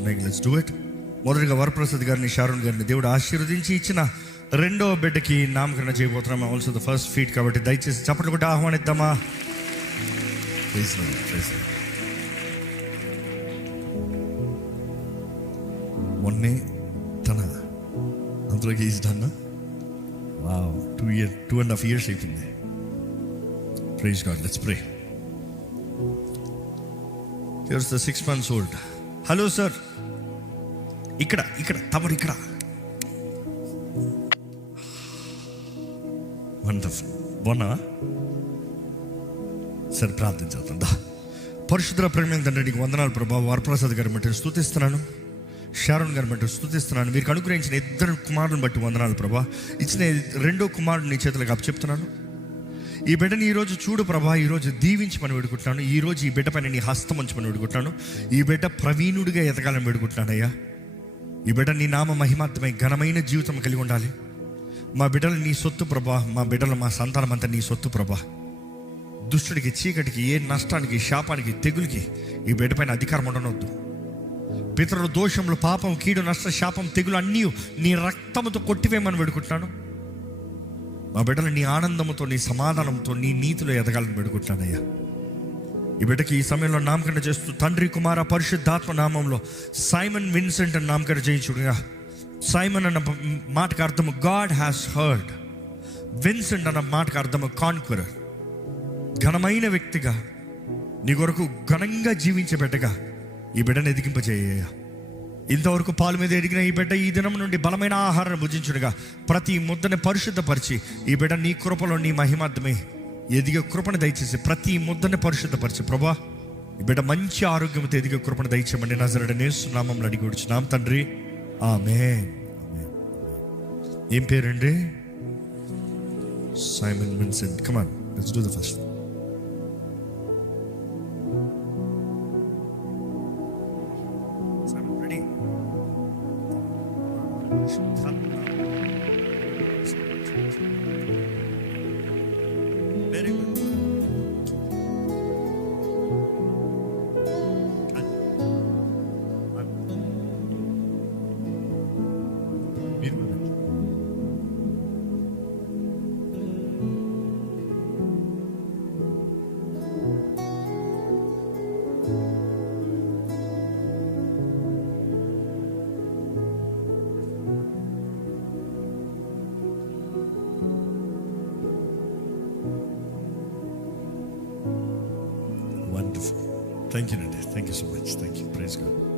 ఉన్నాయి. Let's do it. మొదటిగా వరప్రసాద్ గారిని, షారోన్ గారిని దేవుడు ఆశీర్వదించి ఇచ్చిన రెండో బిడ్డకి నామకరణ చేయబోతున్నాం. ఆల్సో ద ఫస్ట్ ఫీట్ కాబట్టి దయచేసి చప్పట్లు కొట్టి ఆహ్వానిద్దామా. మొన్నే తన అంతలోకి ఈజ్ డన్. వావ్, 2.5 years అయిపోయింది. Praise God. Let's pray. Here's the 6 months old. Hello sir, ఇక్కడ తమరు ఇక్కడ. వండర్ఫుల్. బాగున్నా సరే, ప్రార్థించేద్దా. పరిశుద్ధ ప్రేమ తండ్రి, నీకు వందనాలు ప్రభా. వరప్రసాద్ గారి బట్టి స్తుతిస్తున్నాను, షారోన్ గారి బట్టి స్తుతిస్తున్నాను. మీరు అనుగ్రహించిన 2 కుమారులను బట్టి వందనాలు ప్రభా. ఇచ్చిన 2వ కుమారుడు నీ చేతులకు అప్పచెప్తున్నాను. ఈ బిడ్డని ఈరోజు చూడు ప్రభా, ఈరోజు దీవించమని వేడుకుంటున్నాను. ఈరోజు ఈ బిడ్డ పైన నీ హస్తం ఉంచమని వేడుకుంటున్నాను. ఈ బిడ్డ ప్రవీణుడిగా ఎదగాలని వేడుకుంటున్నానయ్యా. ఈ బిడ్డ నీ నామ మహిమార్థమై ఘనమైన జీవితం కలిగి ఉండాలి. మా బిడ్డలు నీ సొత్తు ప్రభా. మా బిడ్డలు, మా సంతానం అంతా నీ సొత్తు ప్రభా. దుష్టుడికి, చీకటికి, ఏ నష్టానికి, శాపానికి, తెగులకి ఈ బిడ్డ పైన అధికారం ఉండనొద్దు. పితరుల దోషములు, పాపం, కీడు, నష్ట, శాపం, తెగులు అన్నీ నీ రక్తముతో కొట్టివేయమని వేడుకుంటున్నాను. మా బిడ్డలు నీ ఆనందంతో, నీ సమాధానంతో, నీ నీతిలో ఎదగాలని వేడుకుంటున్నానయ్యా. ఈ బిడ్డకి ఈ సమయంలో నామకరణ చేస్తూ తండ్రి, కుమార, పరిశుద్ధాత్మ నామంలో సైమన్ విన్సెంట్ అని నామకరణ చేయించుడుగా. సైమన్ అన్న మాటకు అర్థము గాడ్ హ్యాస్ హర్డ్. విన్సెంట్ అన్న మాటకు అర్థము కాన్క్వరర్. ఘనమైన వ్యక్తిగా, నీ కొరకు ఘనంగా జీవించే బిడ్డగా ఈ బిడ్డను ఎదిగింపజేయ్యా. ఇంతవరకు పాలు మీద ఎదిగిన ఈ బిడ్డ ఈ దినం నుండి బలమైన ఆహారాన్ని భుజించుడుగా. ప్రతి ముద్దని పరిశుద్ధపరిచి ఈ బిడ్డ నీ కృపలో, నీ మహిమార్థమే ఎదిగే కృపను దయచేసి ప్రతి ముద్దని పరిశుద్ధపరిచి ప్రభా, ఈ బిడ్డ మంచి ఆరోగ్యంతో ఎదిగే కృపను దయచేయమని నజరేయుడైన యేసు నామములో అడిగి వచ్చున్నాం తండ్రి, ఆమేన్. ఏం పేరండి? Simon Vincent. Come on, let's do the first. Very good. Wonderful. Thank you, Nandi. Thank you so much. Thank you. Praise God.